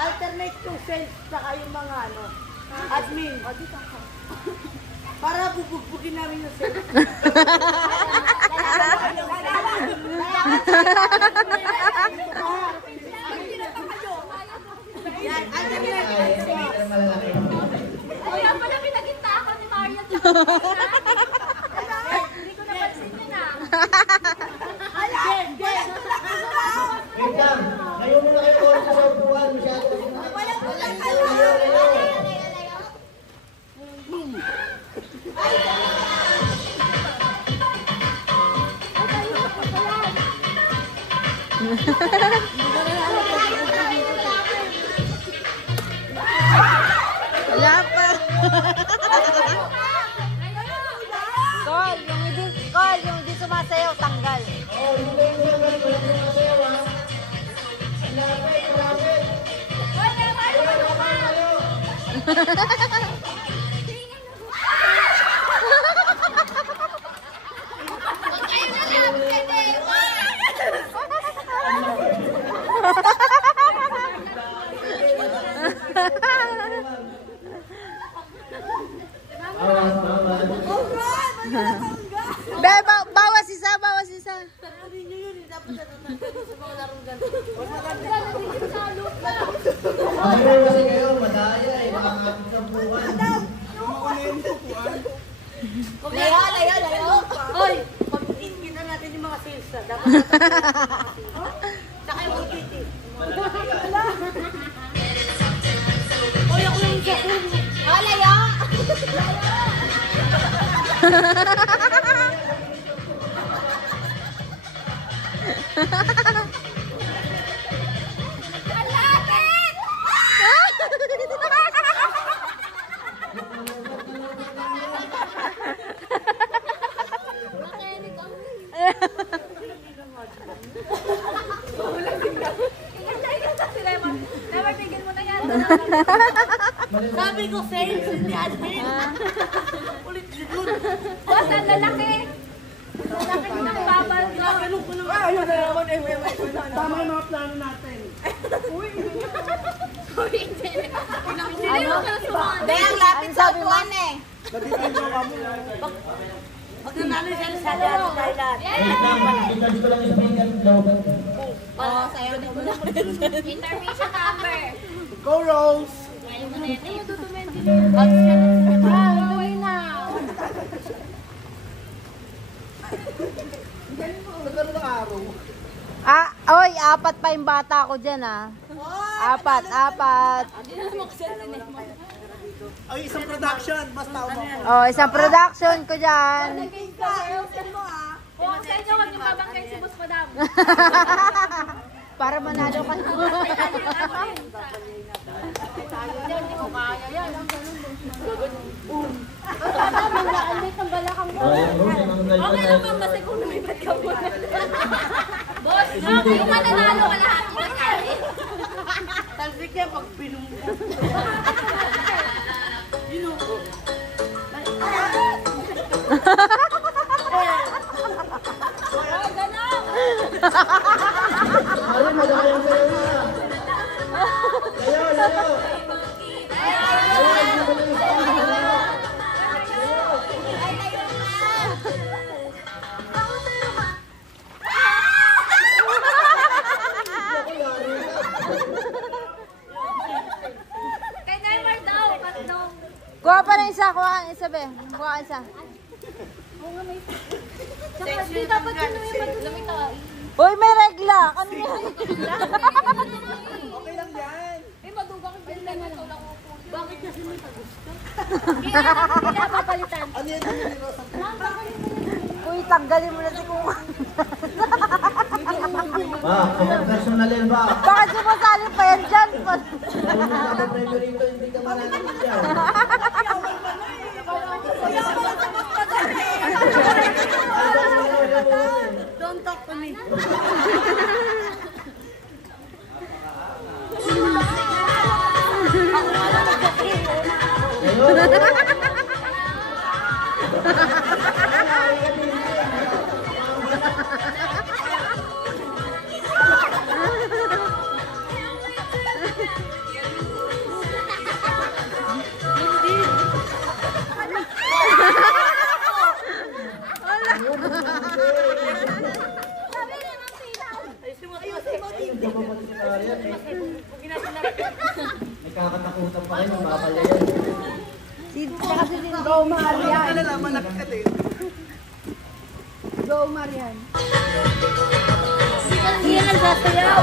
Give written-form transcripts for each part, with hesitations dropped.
Alternate to sales saka yung mga ano, admin. Para bubugbugin namin yung sales. Kaya pala pinagita ako ni Mario. Hindi ko napansin yun ah. Wait lang. Ngayon muna kayo oras sa upuan. Masyado. Wala pa. Call, yung hindi sumasayaw, tanggal. Oh, yung kayo sumasayaw ha. Lapit, lapit. Bawas isa, bawas isa. Ano kasi kayo, madaya eh. Makakapit ng buwan. Layo. Hoy, pag-inkita natin yung mga sales na. Dapat saka yung OTT. Hoy, ako yung isa. Layo! Sabi ko sales, hindi admin. Ulit yun. Boss, ang lalaki! Lalaki ng babal ko. Ayun na naman. Tama yung mga plano natin. Hindi mo ka sumunod. Dahil lapit sa upuan eh. Pag nanalo siya sa dyan, dahil lahat. Wait lang, i-charge ko lang yung finger looban. Oo, sa'yo. Intermission number. Go Rose! Hindi mo tutumin din. Tuloy na. Nagkaroon ng araw. Oy, 4 pa yung bata ko dyan ah. 4. Ay, isang production. Basta umako. Oh, isang production ko dyan. Kung sa inyo, huwag niyo babangkay si Boss Madam. Para manalo ka. Okay lang bang kasi kung lumipat ka muna? Boss, okay, mananalo ka lahat. Talsik yan pag pinumbo. Ayun, madayang kayo na. Layo. Kuha pa ng isa, kuha ka ng isa, be. Kuha ka isa. Tsaka di dapat yun yung matulungin tayo. Uy, may regla. Ano yan? Okay lang yan. Eh, madugang ko din lang ito lang ako. Bakit kasi may pagusto? Kaya papalitan. Ano yan? Ano yan? Uy, tanggalin mo na si Kuya. Ba, professional ba? Bakit sumasali pa yan dyan? Kung hindi premyo rito, hindi ka mananamit yan. Don't talk to me. May kakatakutan pa kayo, mapapala yan. Go, Marian. Go, Marian. Hindi yan nagsasayaw.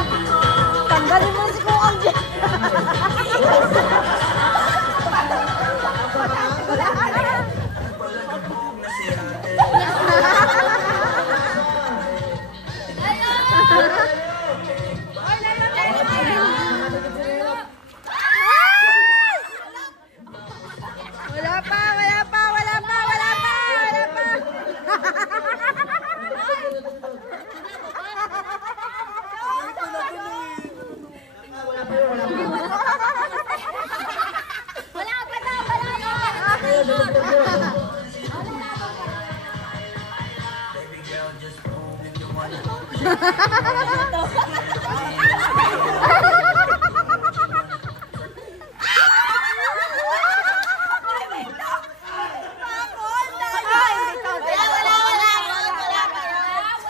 Tanggalin mo na si Kuya dyan. Wala pa, wala pa, wala pa, wala pa, wala pa. Wala pa na, wala na.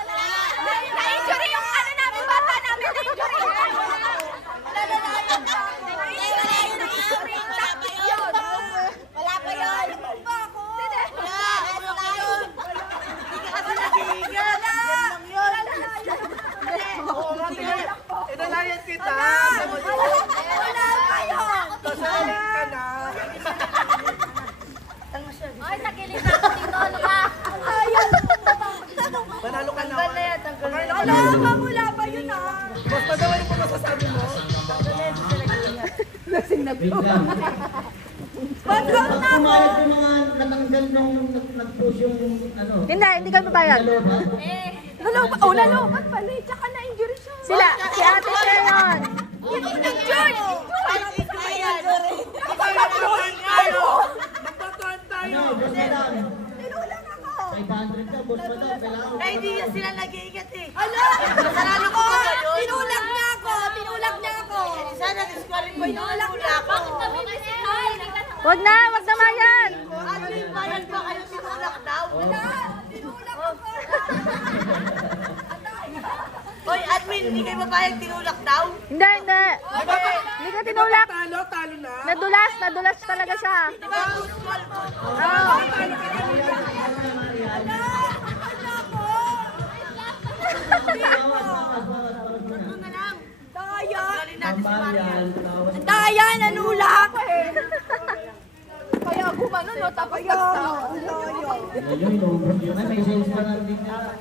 Na-injury yung ano namin, bata namin na-injury. Wala pa yun. Wala pa ako. Wala pa yun. Hindi ka kasi nagigil. Inalayan kita. Wala pa yun. Kasalit ka na. Ay, nagilid na ako dito. Ano ka? Panalo ka na. Wala pa yun ah. Mas madawal po masasabi mo. Wait lang. Bakit pumayag yung mga natanggal nung nag-push yung ano? Hindi kami bayad. Eh, Nalobat pala. Tsaka na-injury siya. Sila, si Ate Sharon. Injured! Magpatuan tayo. Ano, boss madam? Tinulang ako. 500 ka, boss madam. Kailangan. Ay, hindi yan sila nag-iingat eh. Ano? Kasalanan ko ba yun? Tinulak niya ako. Sana disqualify na tinulak ako. bakit kami physical? Wag na Mayan. Admin, bayad ba kayo tinulak daw? Tinulak ako. Hoy, admin, hindi kayo mabayag tinulak daw? Hindi. Hindi ka tinulak. Talo na. Nadulas talaga siya. Di ba, disqual mo? Oo. Ano na lang? Galing natin si Marian. Pambayan. Daya, nanulak! Kaya gumano, no? Tapos Ayun, yung may sales pa lang din nila.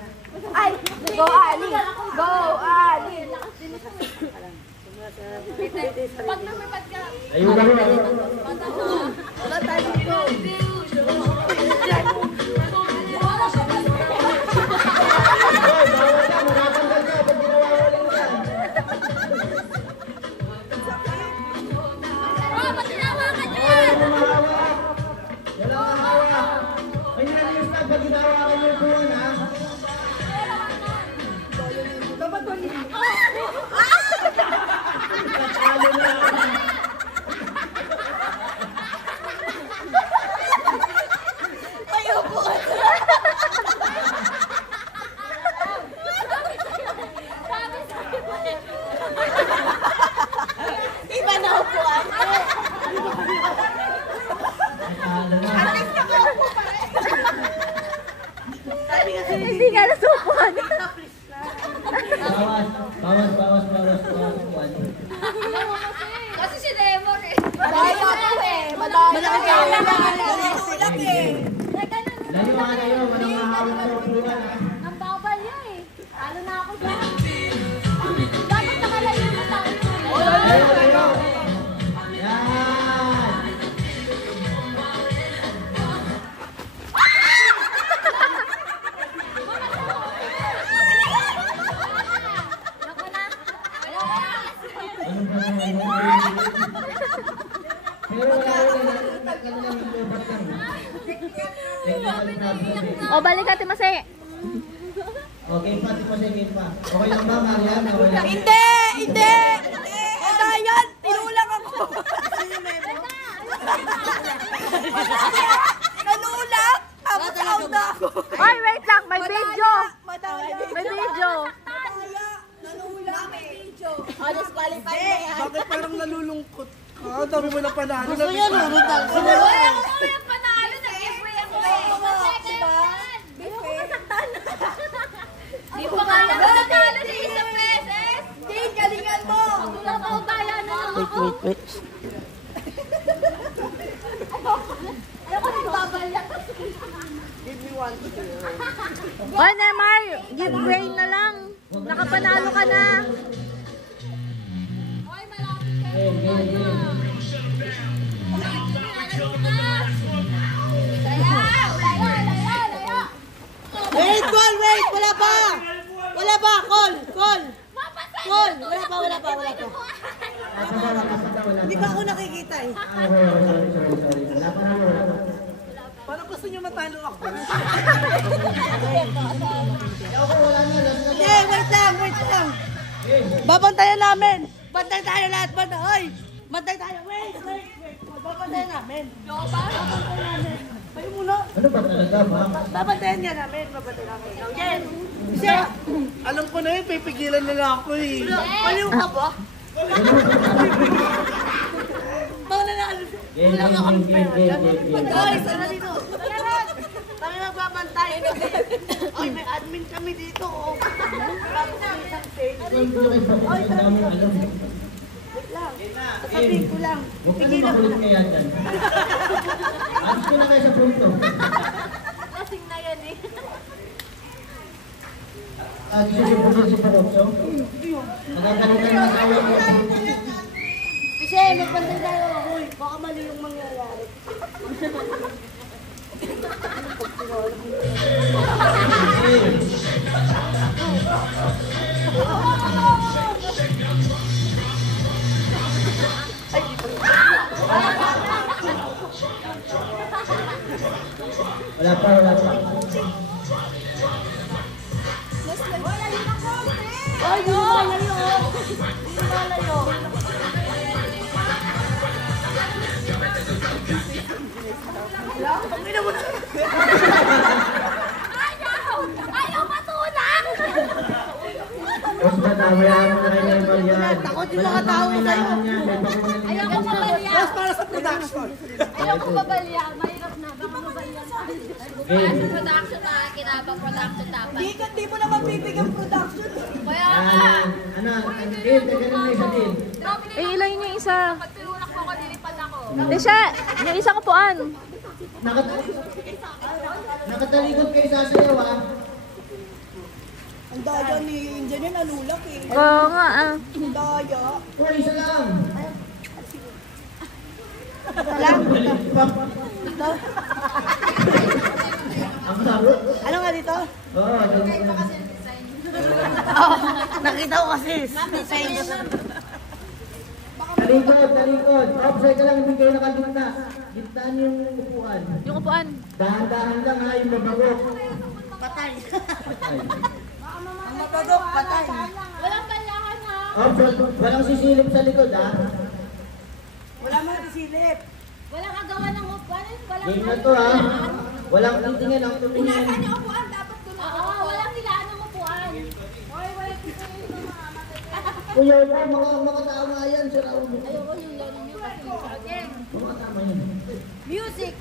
Ay! Go, Ali! Go, Ali! Pag lumipad ka, Ayun lang. Wala tayo go! oh, ba't tinawa ka dyan? Ay, nalilis na pag ginawa ko yung buwan, ha? Natalo na ako. Kasi si Lemon eh. Madaya ko eh. Malaki ka. Tulak eh. Layo ha, layo. Walang mahawak sa upuan ha. Ang bawal niya eh. Talo na ako dyan. Dapat nakalayo na tayo. Layo, layo. Yan. Naku na. Anong ba na yun? Pero wala lang yung lubat lang. Technical problem. O, balik Ate Mase. Okay pa, game pa. Okay lang ba, Marian? Okay lang. Hindi! Hindi! O dayan! Tinulak ako! Nanulak! Tapos out na ako! Ay, wait lang. May video. Madaya! May video. Madaya! Nanulak! May video! O, disqualified na yan! Bakit parang nalulungkot ka? Dami mo na panalo. Gusto niya nunod lang. Uy, ako kami ang panalo. Nag-giveaway ako eh. Diba? Ayoko masaktan. Di pa nga natatalo sa isang beses. Hindi, galingan mo! Wala pa akong bayan na lang ako. Wait. Ayoko nang babalyak. O, Neymar, give brain na lang. Nakapanalo ka na. Hoy, malapit ka. Game, game, game. Layo. Wait, call, wait! Wala pa! Wala pa! Call! Call! Call! Wala pa, wala pa, wala pa. Hindi pa ako nakikita eh. Sorry. Wala pa na. Parang gusto niyo matalo ako. Hindi, wait lang. Babantayan namin. Bantay tayo lahat. Oy! Bantay tayo. Wait. Babantayan namin. Babantayan namin. Kayo muna. Ano ba talaga, ba? Babantayan nga namin. Babantayan namin. Yes. Kasi, Alam ko na yun, pipigilan nila ako eh. maliw ka ba? Bawala na ano. Game. Guys, ano dito? Kami magbabantay. Ay, may admin kami dito. Oh. Tapos may isang page. Wait lang. Sasabihin ko lang. Huwag ka Pigilan na ko makulit lang. kaya dyan. Alis ko na kayo sa punto. Lasing na yan eh. Susunod si Parokso. Magkakalitan ng asawa mo. Kasi magbantay tayo. Uy, baka mali yung mangyayari. Wala pa. Ay, di malayo. Di malayo. Ayaw matulak! Boss ba, tamayahan mo na kayo ng Marian. Takot yung mga tao sa'yo. Ayaw ko mabalya. Mas para sa production. Ayaw ko mabalya. Mahirap na. Baka mabalya pa. Game. Production na. Kinabang production dapat. Di mo naman bibigyan production. Kaya nga. Yan. Ano? Game, teka na isa din. Eh, ilan yung isa? Pag tinulak mo ako, nilipad ako. Hindi siya. Yung isang upuan. Nakatalikod kayo sasayaw ah. Ang daya ni Indian yung nanulak eh. Oo nga ah. Ang daya. Uy, isa lang. Ang sabi? Ano nga dito? Oo, Nakita ko kasi. Talikod. Offside ka lang, hindi kayo nakagitna. Gitnaan yung upuan. Yung upuan. Dahan-dahan lang ha, yung mabagok. Patay. Ay. Ang mabagok, patay. Walang balyakan ha. Offside, walang sisilip sa likod ha. Wala mga isilip. Walang kagawa ng upuan. Walang Game na to ha. Walang titingin, ang tumingin. upuan, dapat ko Oo, walang hilaan ng upuan. Hoy, walang Kuya, mga tao nga yan. Sir Raul. ayoko yung laro niyo kasi. Again. Mga tama yan. Music.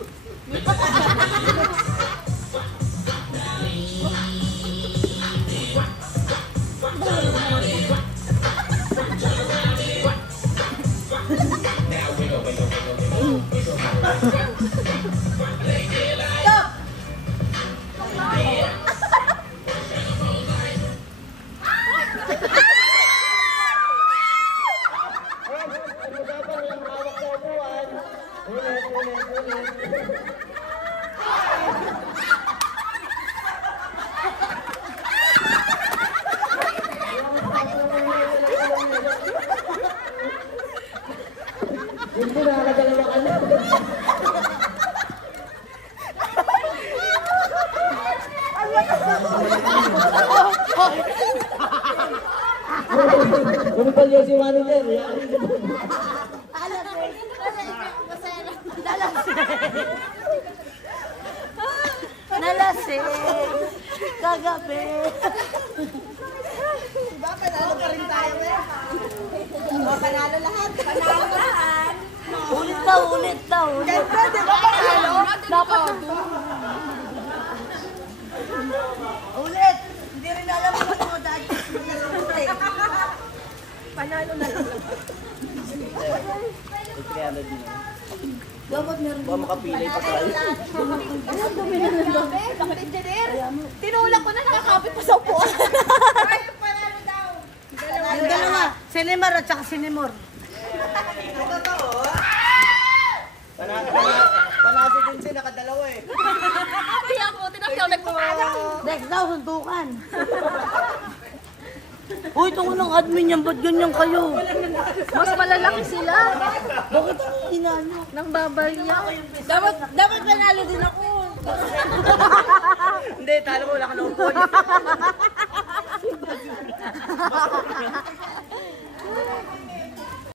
Pag-usapan yung hawak sa upuan. Ulit. Hindi nakakadalawa ka na. Bumipal yun si manager. Nalasing. Kagabi. Diba, panalo ka rin tayo eh. Panalo lahat. Panalo lahat. Ulit daw. Siyempre, di ba panalo? Dapat ulit. Hindi rin alam ko ito dahil Panalo na lang. dapat meron. Baka makapilay pa tayo. Ano, dumi na ng gabi? Bakit engineer? Tinulak ko na nakakapit pa sa upuan. Ay, panalo daw. Yung dalawa, Sinimar at saka Sinimor. Panalo din siya, nakadalawa eh. Hindi ako, tinakyaw, nagpapalaw. Next daw, suntukan. Uy, ito ng admin yan, ba't ganyan kayo? Mas malalaki sila. Bakit ang ina nyo? Nang babarya. Dapat panalo din ako. Hindi, talo mo, wala ka na upuan.